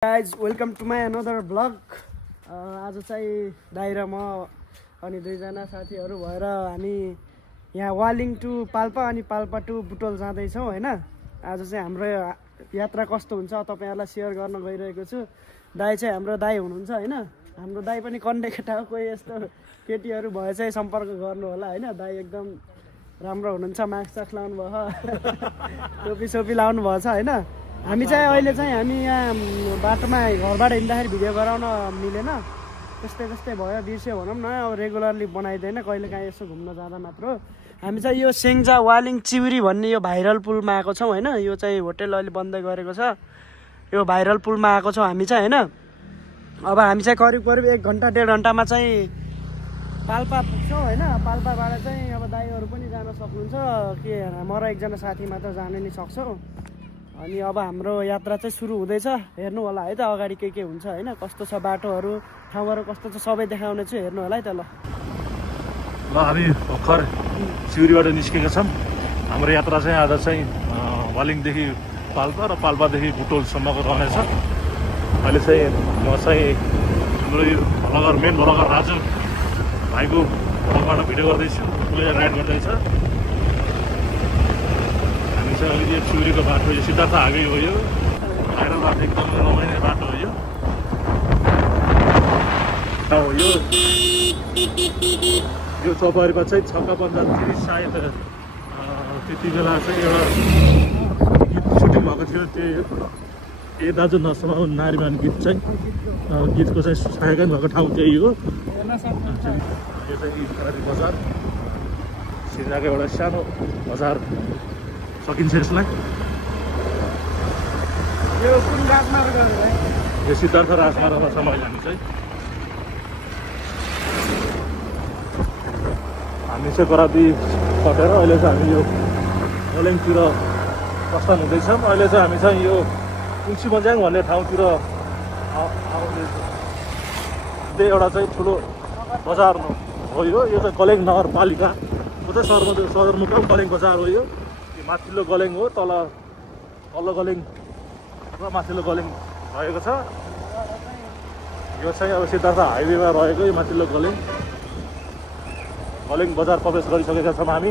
Guys welcome to my another blog. आज चाहिँ दाइ र म अनि दुईजना साथीहरू भएर हामी यहाँ वालिङ टु पाल्पा अनि पाल्पा टु बुटोल जाँदैछौँ होइन। आज चाहिँ हाम्रो यात्रा कस्तो हुन्छ तपाईँहरूलाई सेयर गर्न गइरहेको छु। दाइ चाहिँ हाम्रो दाइ हुनुहुन्छ होइन। हाम्रो दाइ पनि कन्डे केटा हो, कोही यस्तो केटीहरू भए चाहिँ सम्पर्क गर्नु होला होइन। दाइ एकदम राम्रो हुनुहुन्छ, मास्क सास्क लाउनु भयो, टोपी सोपी लाउनु भएको छ होइन। हामी चाहिँ अहिले चाहिँ हामी यहाँ बाटोमा घरबाट हिँड्दाखेरि भिडियो गराउन मिलेन, त्यस्तै भयो, बिर्स्यो भनौँ न। अब रेगुलरली बनाइँदैन, कहिलेकाहीँ यसो घुम्न जाँदा मात्र हो। हामी चाहिँ यो सेङ्जा वालिङ चिउरी भन्ने यो भाइरल पुलमा आएको छौँ होइन। यो चाहिँ होटेल अहिले बन्दै गरेको छ, यो भाइरल पुलमा आएको छौँ हामी चाहिँ होइन। अब हामी चाहिँ करिब 1 घन्टा 1.5 घन्टामा चाहिँ पाल्पा पुग्छौँ होइन। पाल्पाबाट चाहिँ अब दाइहरू पनि जान सक्नुहुन्छ कि म र एकजना साथी मात्र जान नि सक्छौँ। अनि अब हाम्रो यात्रा चाहिँ सुरु हुँदैछ, हेर्नु होला है त अगाडि के हुन्छ होइन, कस्तो छ बाटोहरू, ठाउँहरू कस्तो छ सबै देखाउने छु, हेर्नु होला है त। ल हामी भर्खर चिउरीबाट निस्केका छौँ। हाम्रो यात्रा चाहिँ आज चाहिँ वालिङदेखि पाल्पा र पाल्पादेखि बुटोलसम्मको रहनेछ। अहिले चाहिँ म चाहिँ हाम्रो यो भलगर मेन भलगर राजु भाइको भलबाट भिडियो गर्दैछु, उसले राइड गर्दैछ। अहिले यो चिउरीको बाटो, यो सिद्धार्थ हाइवे हो, यो भाइरल बाटो, एकदम रमाइलो बाटो हो यो। यो चौपारीमा चाहिँ छक्का पञ्चायत सायद त्यति बेला चाहिँ एउटा गीत सुटिङ भएको थियो, त्यो ए दाजु नसमाउ नारीमान गीत चाहिँ गीतको चाहिँ छायाङ्कन भएको ठाउँ त्यही हो। यो चाहिँ खराबी बजार, सिर्जाको एउटा सानो बजार सकिन्छ यसलाई। यो कुन राजमार्ग हो? यो सिद्धार्थ राजमार्गमा छ अहिले हामी चाहिँ कराती कटेर अहिले चाहिँ हामी यो वालिङतिर प्रस्थान हुँदैछौँ। अहिले चाहिँ हामी चाहिँ यो तुलसी बन्ज्याङ भन्ने ठाउँतिर आउँदैछौँ। त्यही एउटा चाहिँ ठुलो बजार हो यो चाहिँ कलेङ नगरपालिकाको चाहिँ सदरमुकाम कलेङ बजार हो यो। माथिल्लो गलेङ हो, तल्लो गलेङ र माथिल्लो गलेङ रहेको छ। यो चाहिँ अब सिद्धार्थ हाइवेमा रहेको यो माथिल्लो गलेङ बजार प्रवेश गरिसकेका छौँ हामी।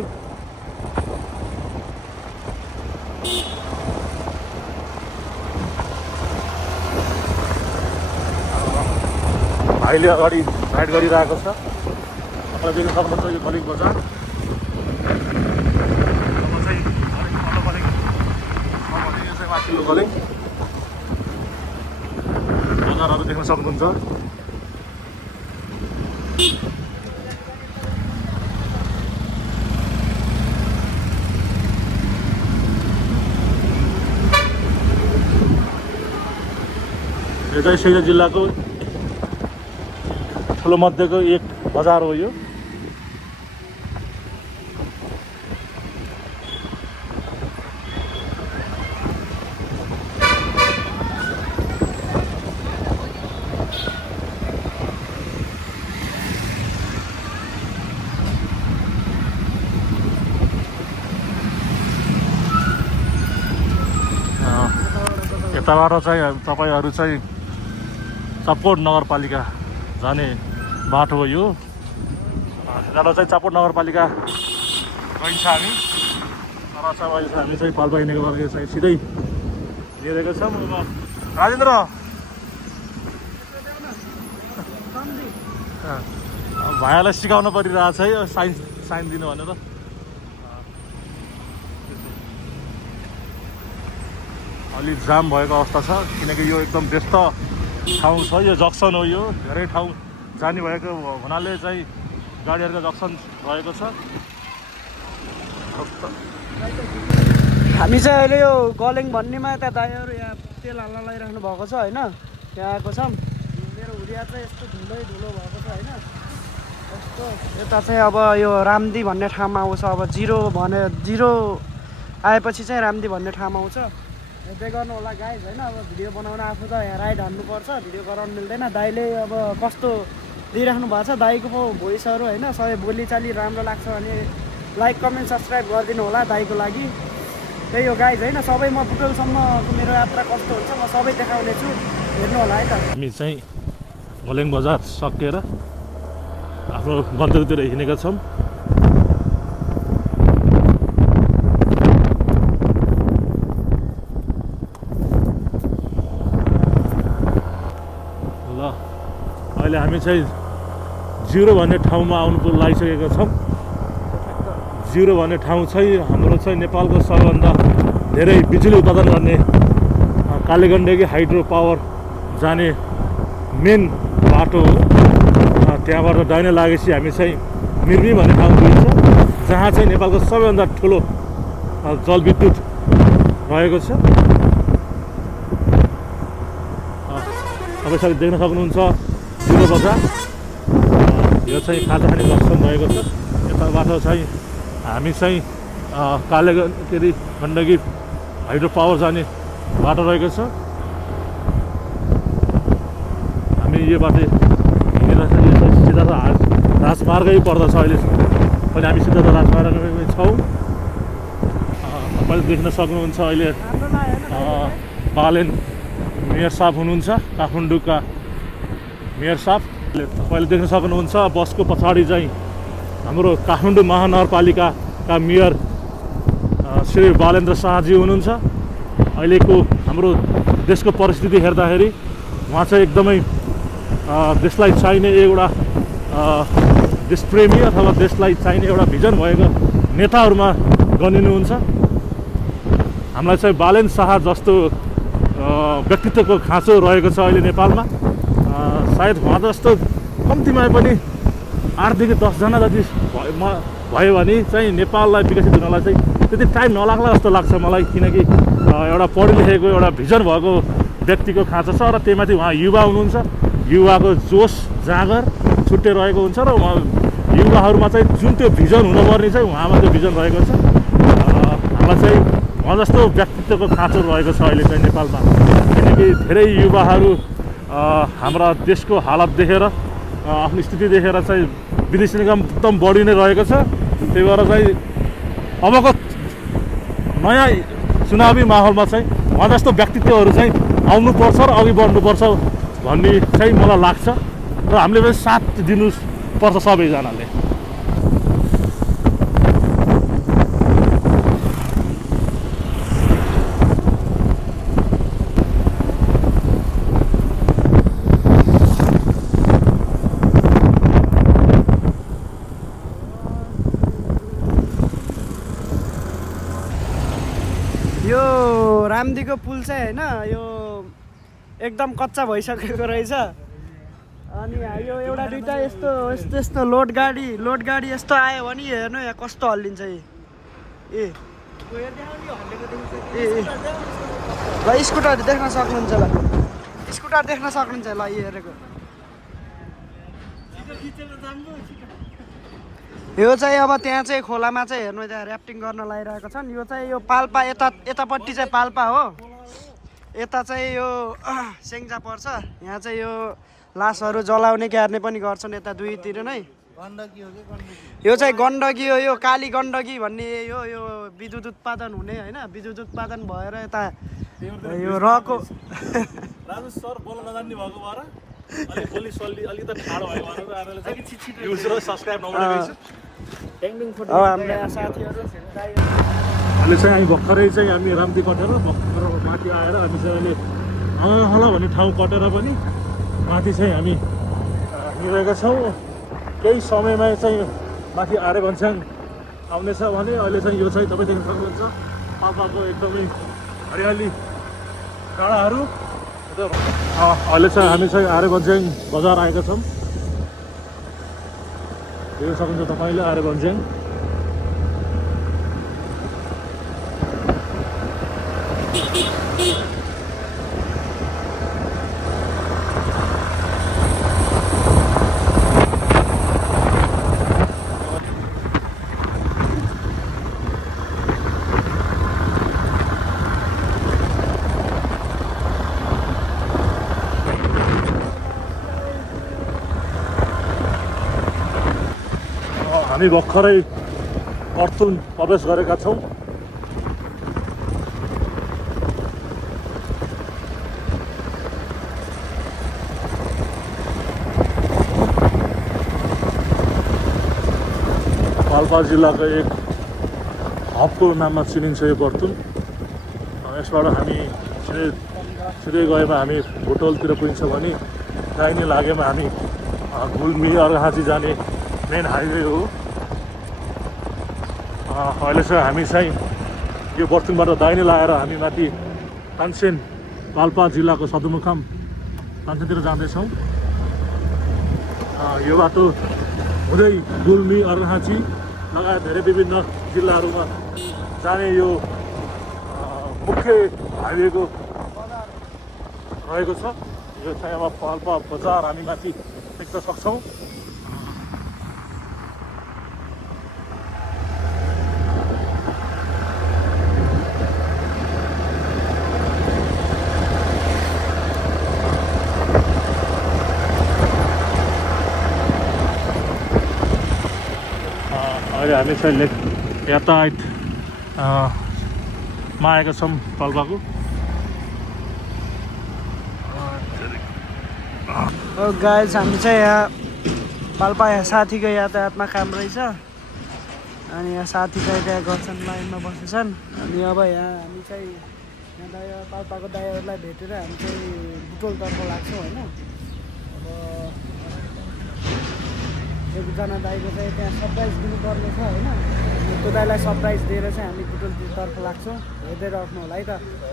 भाइले अगाडि राइड गरिरहेको छ, तपाईँले देख्न सक्नुहुन्छ यो गलेङ बजार। माथिल्लो गलेङ बजारहरू देख्न सक्नुहुन्छ। यो चाहिँ सिङ्जा जिल्लाको ठुलो मध्येको एक बजार हो यो। यताबाट चाहिँ तपाईँहरू चाहिँ चापोड नगरपालिका जाने बाटो हो यो। यताबाट चाहिँ चापोड नगरपालिका गइन्छ हामी, तर चाहिँ अहिले हामी चाहिँ पाल्पा हिँडेको बाटो चाहिँ सिधै हिँडेको छौँ। राजेन्द्र भाइलाई सिकाउन परिरहेको छ है साइन दिनु भनेर। अलि जाम भएको अवस्था छ किनकि यो एकदम व्यस्त ठाउँ छ, यो जक्सन हो, यो धेरै ठाउँ जाने भएको हुनाले चाहिँ गाडीहरूको जक्सन रहेको छ। हामी चाहिँ अहिले यो गलेङ भन्नेमा त्यहाँ दाइहरू यहाँ तेल हाल्न लगाइराख्नु भएको छ होइन, त्यहाँ आएको छौँ। मेरो हुरिया चाहिँ यस्तो धुलो भएको छ होइन। यस्तो यता चाहिँ अब यो रामदी भन्ने ठाउँमा आउँछ। अब जिरो आएपछि चाहिँ रामदी भन्ने ठाउँमा आउँछ। हेर्दै गर्नु होला गाइज होइन। अब भिडियो बनाउन आफू त यहाँ राइड हान्नुपर्छ, भिडियो गराउनु मिल्दैन। दाइले अब कस्तो दिइराख्नु भएको छ, दाइको भोइसहरू होइन, सबै बोलीचाली राम्रो लाग्छ भने लाइक कमेन्ट सब्सक्राइब गरिदिनु होला दाइको लागि। त्यही हो गाइज होइन। सबै म बुटोलसम्मको मेरो यात्रा कस्तो हुन्छ म सबै देखाउने छु। हेर्नु होला है त। हामी चाहिँ घोलेङ बजार सकेर आफ्नो गन्तव्यतिर हिँडेका छौँ। ल अहिले हामी चाहिँ 0 भन्ने ठाउँमा आउनु लागिसकेका छौँ। 0 भन्ने ठाउँ चाहिँ हाम्रो चाहिँ नेपालको सबभन्दा धेरै बिजुली उत्पादन गर्ने कालीगण्डकी हाइड्रो पावर जाने मेन बाटो हो। त्यहाँबाट दाहिने लागेपछि हामी चाहिँ मिर्मी भन्ने ठाउँ पुगिन्छ, जहाँ चाहिँ नेपालको सबैभन्दा ठुलो जलविद्युत रहेको छ। तपाईँ देख्न सक्नुहुन्छ 0 बजार। यो चाहिँ खाजा खाने जङ्सन रहेको छ। यताबाट चाहिँ हामी चाहिँ गण्डकी हाइड्रो पावर जाने बाटो रहेको छ। हामी यो बाटो हिँडेर सिधा त राजमार्गै पर्दछ। अहिले पनि हामी सिधा त राजमार्गमै छौँ। तपाईँले देख्न सक्नुहुन्छ अहिले बालेन मेयर साहब हुनुहुन्छ, काठमाडौँका मेयर साहब। तपाईँले देख्न सक्नुहुन्छ बसको पछाडि चाहिँ हाम्रो काठमाडौँ महानगरपालिकाका मेयर श्री बालेन्द्र शाहजी हुनुहुन्छ। अहिलेको हाम्रो देशको परिस्थिति हेर्दाखेरि उहाँ चाहिँ एकदमै देशलाई चाहिने एउटा देशप्रेमी अथवा देशलाई चाहिने एउटा भिजन भएको नेताहरूमा गनिनुहुन्छ। हामीलाई चाहिँ बालेन शाह जस्तो व्यक्तित्वको खाँचो रहेको छ अहिले नेपालमा। सायद उहाँ जस्तो कम्तीमा पनि 8 देखि 10 जना जति भयो भने चाहिँ नेपाललाई विकसित हुनलाई चाहिँ त्यति टाइम नलाग्ला जस्तो लाग्छ मलाई। किनकि एउटा पढे लेखेको एउटा भिजन भएको व्यक्तिको खाँचो छ र त्यहीमाथि उहाँ युवा हुनुहुन्छ। युवाको जोस जाँगर छुट्टै रहेको हुन्छ र उहाँ युवाहरूमा चाहिँ जुन त्यो भिजन हुनुपर्ने चाहिँ उहाँमा त्यो भिजन रहेको छ। हामीलाई चाहिँ उहाँ जस्तो व्यक्तित्वको खाँचो रहेको छ अहिले चाहिँ नेपालमा। किनकि धेरै युवाहरू हाम्रा देशको हालत देखेर आफ्नो स्थिति देखेर चाहिँ विदेशी निगम एकदम बढी नै रहेको छ। त्यही भएर चाहिँ अबको नयाँ चुनावी माहौलमा चाहिँ उहाँ जस्तो व्यक्तित्वहरू चाहिँ आउनुपर्छ र अघि बढ्नुपर्छ भन्ने चाहिँ मलाई लाग्छ र हामीले पनि साथ दिनुपर्छ सबैजनाले। यो रामदीको पुल चाहिँ होइन यो एकदम कच्चा भइसकेको रहेछ। अनि यो एउटा दुइटा यस्तो यस्तो लोड गाडी यस्तो आयो भने हेर्नु यहाँ कस्तो हल्लिन्छ। ए ल स्कुटर देख्न सक्नुहुन्छ, ल स्कुटर देख्न सक्नुहुन्छ ल यो हेरेको। यो चाहिँ अब त्यहाँ चाहिँ खोलामा चाहिँ हेर्नु त्यहाँ ऱ्याफ्टिङ गर्न लागिरहेको छन्। यो चाहिँ यो पाल्पा यतापट्टि चाहिँ पाल्पा हो, यता चाहिँ यो सेङ्जा पर्छ। यहाँ चाहिँ यो लासहरू जलाउने क्यार्ने पनि गर्छन् यता दुईतिर नै। यो चाहिँ गण्डकी हो, यो काली गण्डकी भन्ने यो विद्युत उत्पादन हुने होइन। विद्युत उत्पादन भएर यता यो रको सर बोल्न नजान्ने भएको भएर अलिकति ठाडो भएको भएर सब्सक्राइब नगरेको हाम्रो साथीहरू अहिले चाहिँ हामी भर्खरै चाहिँ हामी रामदी कटेर भर्खर माथि आएर हामी चाहिँ अहिले होला भन्ने ठाउँ कटेर पनि माथि चाहिँ हामी हिँडेका छौँ। केही समयमा चाहिँ माथि आरे भन्छन् आउनेछ भने अहिले चाहिँ यो चाहिँ तपाईँ देख्न सक्नुहुन्छ पाल्पाको एकदमै हरियाली डाँडाहरू। अहिले चाहिँ हामी चाहिँ आरे भन्छन् बजार आएका छौँ। देख्न सक्नुहुन्छ तपाईँले आरे भन्छन्। हामी भर्खरै अर्थुन प्रवेश गरेका छौँ। पाल्पा जिल्लाको एक हबको नाममा चिनिन्छ यो बर्तुल। यसबाट हामी सिधै गएमा हामी बुटोलतिर पुगिन्छ भने दाहिने लागेमा हामी गुल्मी अर्घाखाँची जाने मेन हाइवे हो। अहिले चाहिँ हामी चाहिँ यो बर्तुलबाट दाहिने लागेर हामी माथि तानसेन पाल्पा जिल्लाको सदरमुकाम तानसेनतिर जाँदैछौँ। यो बाटो हुँदै गुल्मी अर्घाखाँची लगायत धेरै विभिन्न जिल्लाहरूमा जाने यो मुख्य हाइवेको रहेको छ। यो चाहिँ अब पाल्पा बजार हामी माथि देख्न सक्छौँ। अहिले हामी चाहिँ यातायातमा आएका छौँ पाल्पाको। गाइज हामी चाहिँ यहाँ पाल्पा यहाँ साथीको यातायातमा काम रहेछ अनि यहाँ साथी चाहिँ त्यहाँ गर्छन्, लाइनमा बसेछन्। अनि अब यहाँ हामी चाहिँ यहाँ पाल्पाको ड्राइभरलाई भेटेर हामी चाहिँ बुटोलतर्फ लाग्छौँ होइन। अब एकजना दाइको चाहिँ त्यहाँ सरप्राइज दिनुपर्ने छ होइन। त्यो दाइलाई सरप्राइज दिएर चाहिँ हामी बुटोलतर्फ लाग्छौँ। हेर्दै राख्नु होला है त।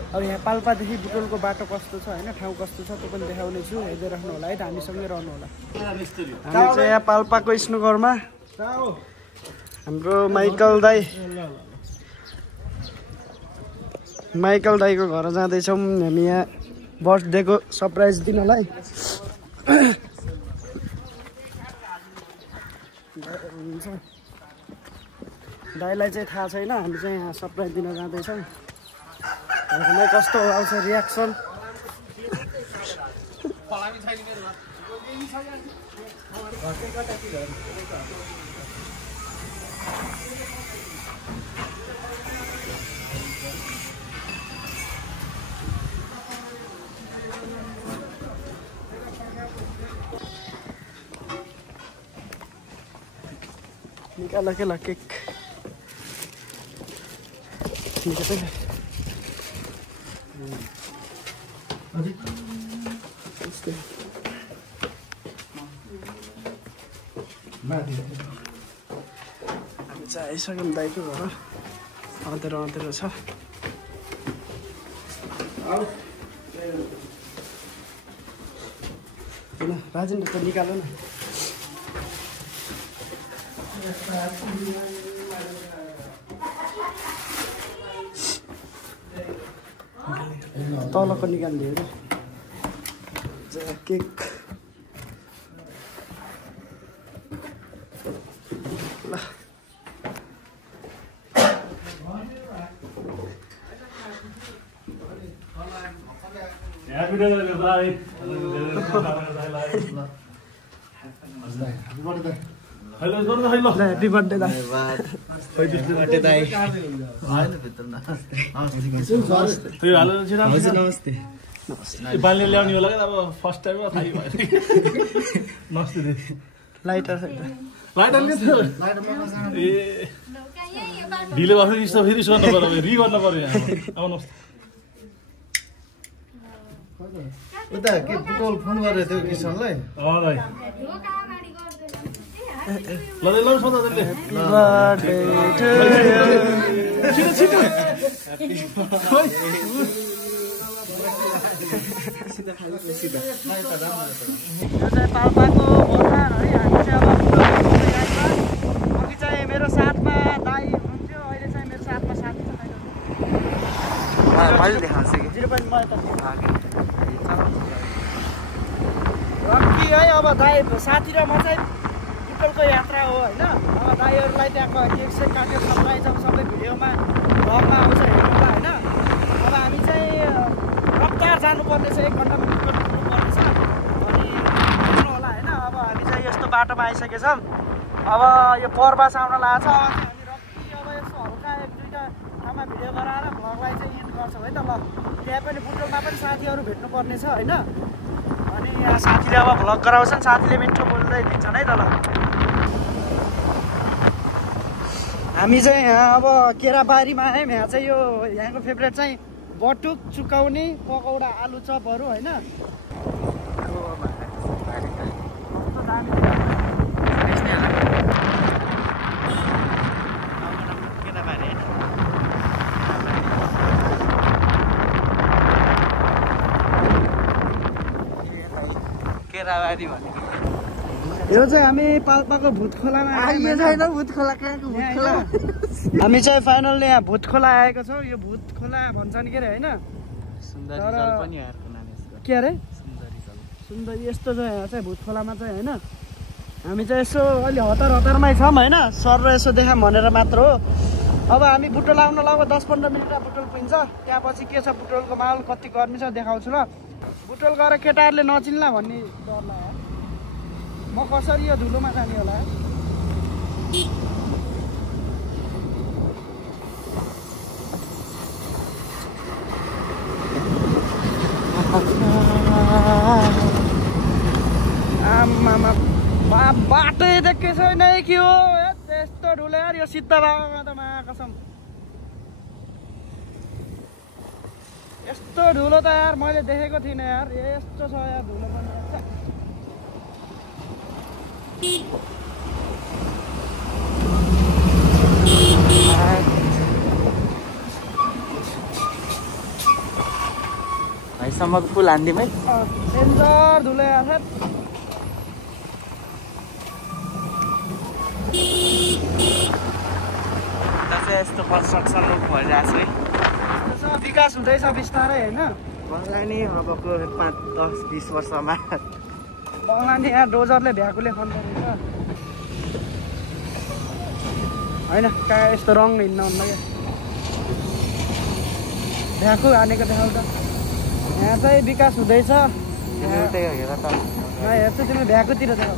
अब यहाँ पाल्पादेखि बुटोलको बाटो कस्तो छ होइन, ठाउँ कस्तो छ त्यो पनि देखाउने छु। हेर्दै राख्नु होला है त, हामीसँगै रहनु होला। हामी चाहिँ यहाँ पाल्पाको स्नुकरमा हाम्रो माइकल दाईको घर जाँदैछौँ हामी यहाँ बर्थडेको सरप्राइज दिनलाई। दाइलाई चाहिँ थाहा छैन हामी चाहिँ यहाँ सरप्राइज दिन जाँदैछौँ। हेर्नुलाई कस्तो आउँछ रियाक्सन। निकाल के ला केक निकाल। हामी चाहिँ आइसक्यौँ दाइको घर। अँधेरो छ। राजेन्द्र त निकाल न। तलको निकाल्ने हो केक। ल ह्याप्पी बर्थडे दाइ। नमस्ते। बाल्ने ल्याउने होला क्या अब फर्स्ट टाइम थाहै भयो। नमस्ते दिदी। लाइटर छ लाइटर ए ढिलो भयो फेरि गर्नु पर्यो, रि गर्नु पर्यो यहाँ। आउनुहोस् उता के बुटोल फोन गरेको थियो किसनलाई। दाइ ल ल सोध्दा त्यसले छिटो यो चाहिँ पाल्पाको बजार है। हामी चाहिँ अब अघि चाहिँ मेरो साथमा दाइ हुनुहुन्थ्यो, अहिले चाहिँ मेरो साथमा साथी छ। मैले देखाउँछु कि 0.5 रक्की है। अब दाइ साथी र म चाहिँ बुटोलको यात्रा हो होइन। अब दाइहरूलाई त्यहाँको केक सेक काटेर सरप्राइज अब सबै भिडियोमा भ्लगमा आउँछ हेर्नुलाई होइन। अब हामी चाहिँ रफ्तार जानुपर्ने छ, 1 घन्टामा निस्कनुपर्ने छ। अनि हेर्नु होला होइन। अब हामी चाहिँ यस्तो बाटोमा आइसकेछौँ। अब यो पर्वास आउन लागेको छ। अब चाहिँ हामी रक्की अब यसो हल्का 1-2टा ठाउँमा भिडियो गराएर भ्लगलाई चाहिँ एन्ड गर्छौँ है त। ल त्यहाँ पनि बुटोलमा पनि साथीहरू भेट्नुपर्ने छ होइन। अनि यहाँ साथीले अब भ्लग गराउँछन्, साथीले मिठो बोल्दै दिन्छन् है त। ल हामी चाहिँ यहाँ अब केराबारीमा आयौँ। यहाँ चाहिँ यो यहाँको फेभरेट चाहिँ बटुक चुकाउने पकौडा आलु चपहरू होइन। यो चाहिँ हामी पाल्पाको भूत खोलामा हामी चाहिँ फाइनल्ली यहाँ भूत खोला आएको छौँ। यो भूत खोला भन्छन् के अरे होइन, के अरे सुन्दरी यस्तो छ यहाँ चाहिँ भूत खोलामा चाहिँ होइन। हामी चाहिँ यसो अलि हतारमै छौँ होइन, सर र यसो देखाऊँ भनेर मात्र हो। अब हामी बुटोल आउन लगभग 10-15 मिनटमा बुटोल पुग्छ। त्यहाँपछि के छ बुटोलको माहौल कति गर्मी छ देखाउँछु ल। बुटोल गएर केटाहरूले नचिन्ला भन्ने डर लाग्यो। म कसरी यो धुलोमा जाने होला। आमामा बाटै देखेको छैन के हो यस्तो धुलो यार। यो सिद्ध बाबामा त महाकसम यस्तो धुलो त यार मैले देखेको थिइनँ यार। यस्तो छ यार धुलो पनि। भाइसम्मको फुल हान्दिउँ है। डेन्जर धुलो यार। यस्तो कन्स्ट्रक्सन भइरहेको छ है। विकास हुँदैछ बिस्तारै होइन। बङ्गला नि अबको 5-10-20 वर्षमा बङ्गला नि यहाँ डोजरले भ्याकुले खन्दो रहेछ होइन। कहाँ यस्तो रङ हिँड्न हुन्न क्या, भ्याकु हानेको देखाउ त। यहाँ चाहिँ विकास हुँदैछ। हेर्छु तिमी भ्याकुतिर देखाउ।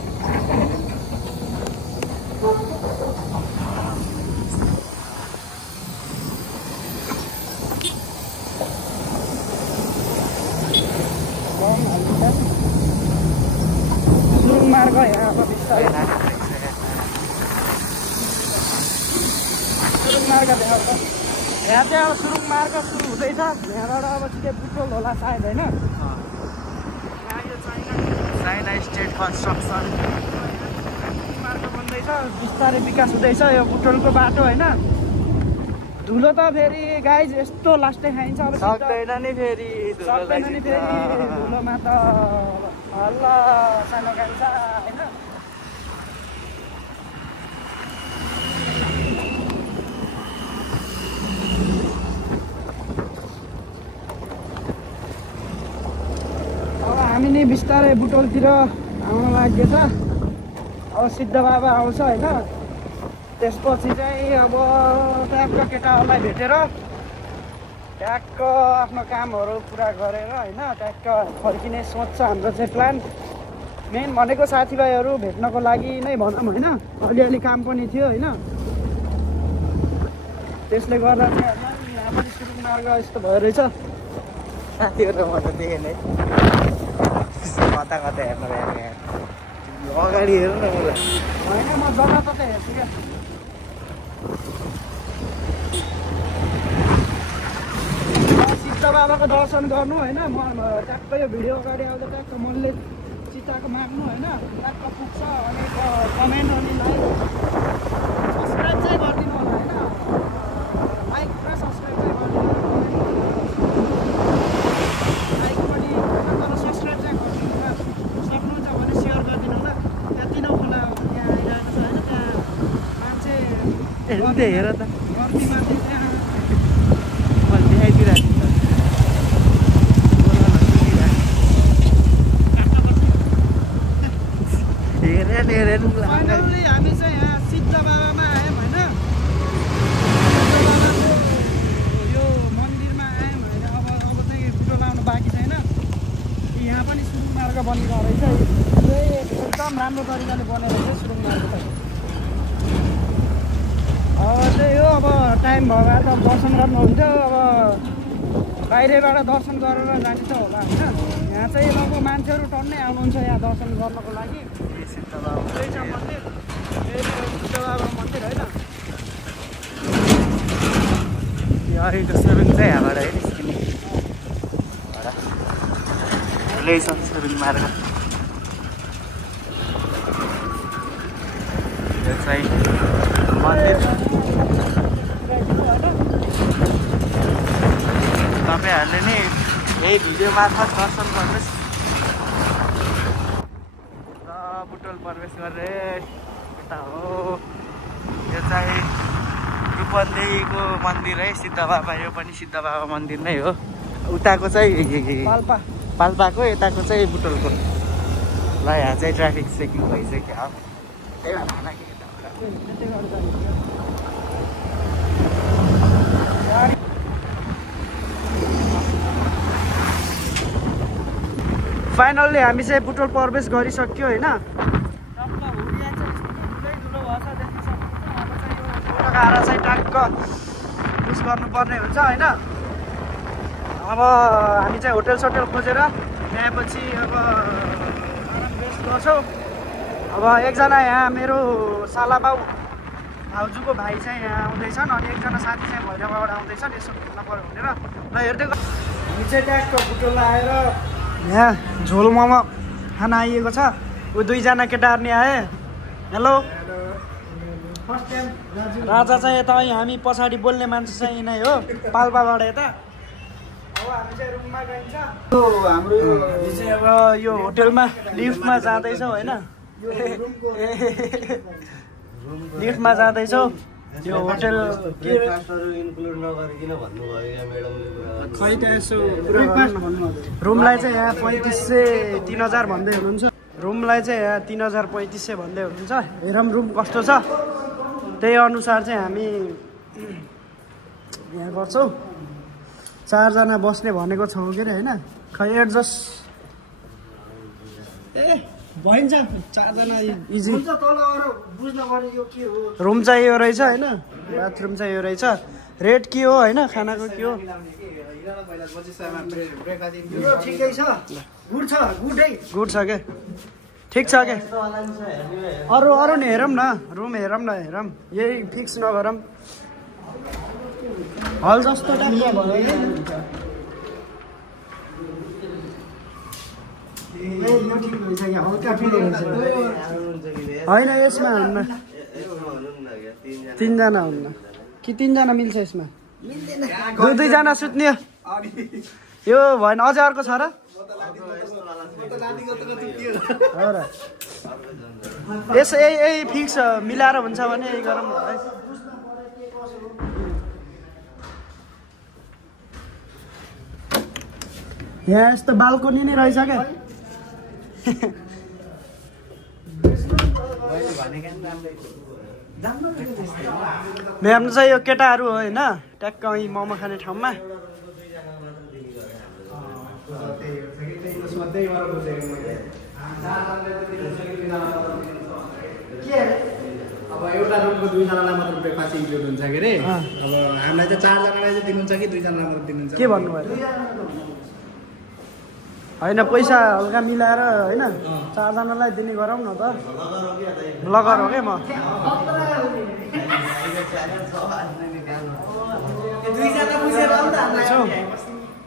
सुरुङ मार्ग यहाँ अब बिस्तारै सुरुङ मार्ग देखाउ त। यहाँ चाहिँ अब सुरुङ मार्ग सुरु हुँदैछ। यहाँबाट अब छिटै बुटोल होला सायद होइन। चाइना स्टेट कन्स्ट्रक्सन मार्ग बन्दैछ, बिस्तारै विकास हुँदैछ यो बुटोलको बाटो होइन। धुलो त फेरि गाइज यस्तो लास्टै खाइन्छ। अब सक्दैन नि फेरि धुलोमा त हल्ला सानो खान्छ होइन। अब हामी नि बिस्तारै बुटोलतिर आउन लागेछ। अब सिद्ध बाबा आउँछ होइन। त्यसपछि चाहिँ अब ट्याक्क केटाहरूलाई भेटेर ट्याक्क आफ्नो कामहरू पुरा गरेर होइन ट्याक्क फर्किने सोच छ हाम्रो चाहिँ प्लान। मेन भनेको साथीभाइहरू भेट्नको लागि नै भनौँ होइन। अलिअलि काम पनि थियो होइन। त्यसले गर्दा चाहिँ यहाँ पनि सुरुङ मार्ग यस्तो भयो रहेछ। साथीहरू म त देखेँ नै कता कता हेर्नु अगाडि हेर्नु न मलाई होइन। म जताततै हेर्छु क्या। सिद्ध बाबाको दर्शन गर्नु होइन। म ट्याक्क यो भिडियो अगाडि आउँदा ट्याक्क मनले चिताको माग्नु होइन। ट्याक्क पुग्छ अनि कमेन्ट अनि लाइक सब्सक्राइब चाहिँ गरिदिनु होला होइन। लाइक र सब्सक्राइब चाहिँ गरिदिनु होला। लाइक पनि तर सब्सक्राइब चाहिँ गरिदिनु होला। सक्नुहुन्छ भने सेयर गरिदिनु होला। त्यहाँ तिनो खोला त्यहाँ आइरहेको छ होइन। त्यहाँ मान्छे हेर त गर्मी मान्छे त्यहाँ मैले देखाइदिइरहेको फाइनल्ली हामी चाहिँ यहाँ सिद्ध बाबामा आयौँ होइन। यो मन्दिरमा आयौँ होइन। अब चाहिँ बुटोल आउनु बाँकी छैन। यहाँ पनि सुरुङ मार्ग बनिएको रहेछ। एकदम राम्रो तरिकाले बनेको रहेछ सुरुङ मार्ग चाहिँ। त्यही हो अब टाइम भएर त दर्शन गर्नुहुन्थ्यो। अब बाहिरबाट दर्शन गरेर जान्छ होला होइन। यहाँ चाहिँ लगभग मान्छेहरू टन्नै आउनुहुन्छ यहाँ दर्शन गर्नको लागि। सिद्ध बाबा मन्दिर सिद्ध बाबा मन्दिर होइन। अघिको सुरुङ चाहिँ यहाँबाट है निस्किने ठुलै छ सुरुङ मार्ग यो चाहिँ मन्दिर तपाईँहरूले नि यही भिडियो मार्फत दर्शन गर्नुहोस् र बुटोल प्रवेश गरेर यता हो यो चाहिँ रूपन्देहीको मन्दिर है सिद्ध बाबा यो पनि सिद्ध बाबा मन्दिर नै हो उताको चाहिँ पाल्पाको यताको चाहिँ बुटोलको ल यहाँ चाहिँ ट्राफिक चेकिङ भइसक्यो अब त्यही भएर फाइनल्ली हामी चाहिँ बुटोल प्रवेश गरिसक्यो होइन आएर चाहिँ ट्याक्क पुस गर्नुपर्ने हुन्छ होइन अब हामी चाहिँ होटेल सोटेल खोजेर ल्याएपछि अब आराम रेस्ट गर्छौँ अब एकजना यहाँ मेरो सालाबाउ भाउजूको भाइ चाहिँ यहाँ आउँदैछन् अनि एकजना साथी चाहिँ भैरवबाट आउँदैछन् यसो घुम्न पऱ्यो भनेर ल हेर्दै हामी चाहिँ ट्याक्क बुटोल आएर यहाँ झोल मोमो खाना आइएको छ ऊ दुईजना केटाहरू नि आए हेलो राजा चाहिँ यता हामी पछाडि बोल्ने मान्छे चाहिँ यिनै हो पाल्पाबाट यता अब हामी चाहिँ रुममा गइन्छ हाम्रो चाहिँ अब यो होटेलमा लिफ्टमा जाँदैछौँ होइन लिफ्टमा जाँदैछौँ यो होटेल रुमलाई चाहिँ यहाँ 3,000 भन्दै हुनुहुन्छ रुमलाई चाहिँ यहाँ 3,035 भन्दै हुनुहुन्छ हेरौँ रुम कस्तो छ त्यही अनुसार चाहिँ हामी यहाँ गर्छौँ 4 जना बस्ने भनेको छौँ के अरे होइन खै एडजस्ट भइन्छ 4 जना इजी रुम चाहिँ यो रहेछ होइन बाथरुम चाहिँ यो रहेछ रेट के हो होइन खानाको के हो ठिकै छ गुड छ के ठिक छ के अरू नि हेरौँ न रुम हेरौँ न हेरौँ यही फिक्स नगरौँ हल जस्तो टाइपको भयो होइन यसमा हुन्न 3 जना हुन्न कि 3 जना मिल्छ यसमा 2 जना सुत्ने यो भएन अझै अर्को छ र यस यही फिक्स मिलाएर हुन्छ भने यही गरौँ है यहाँ यस्तो बाल्कनी नै रहेछ क्या हाम्रो चाहिँ यो केटाहरू हो होइन ट्याक्क मोमो खाने ठाउँमा अब एउटा रुमको 2 जनालाई मात्र ब्रेकफास्ट इन्क्लुड हुन्छ के अरे अब हामीलाई चाहिँ 4 जनालाई चाहिँ दिनुहुन्छ कि 2 जनालाई मात्र दिनुहुन्छ के भन्नुभयो होइन पैसा हल्का मिलाएर होइन 4 जनालाई दिने गरौँ न त ब्लगर हो क्या म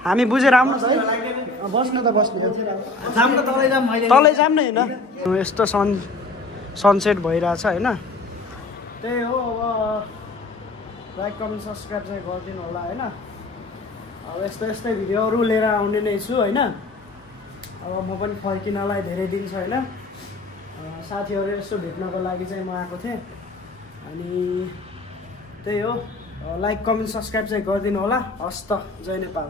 हामी बुझेर आउनुहोस् है बस्नु त बस्नु तलै जाऊँ न होइन यस्तो सनसेट भइरहेछ होइन त्यही हो अब लाइक कमेन्ट सब्सक्राइब चाहिँ गरिदिनु होला होइन अब यस्तै भिडियोहरू लिएर आउने नै छु होइन अब म पनि फर्किनलाई धेरै दिन छैन साथीहरू यसो भेट्नको लागि चाहिँ म आएको थिएँ अनि त्यही हो लाइक कमेन्ट सब्सक्राइब चाहिँ गरिदिनु होला हस् त जय नेपाल।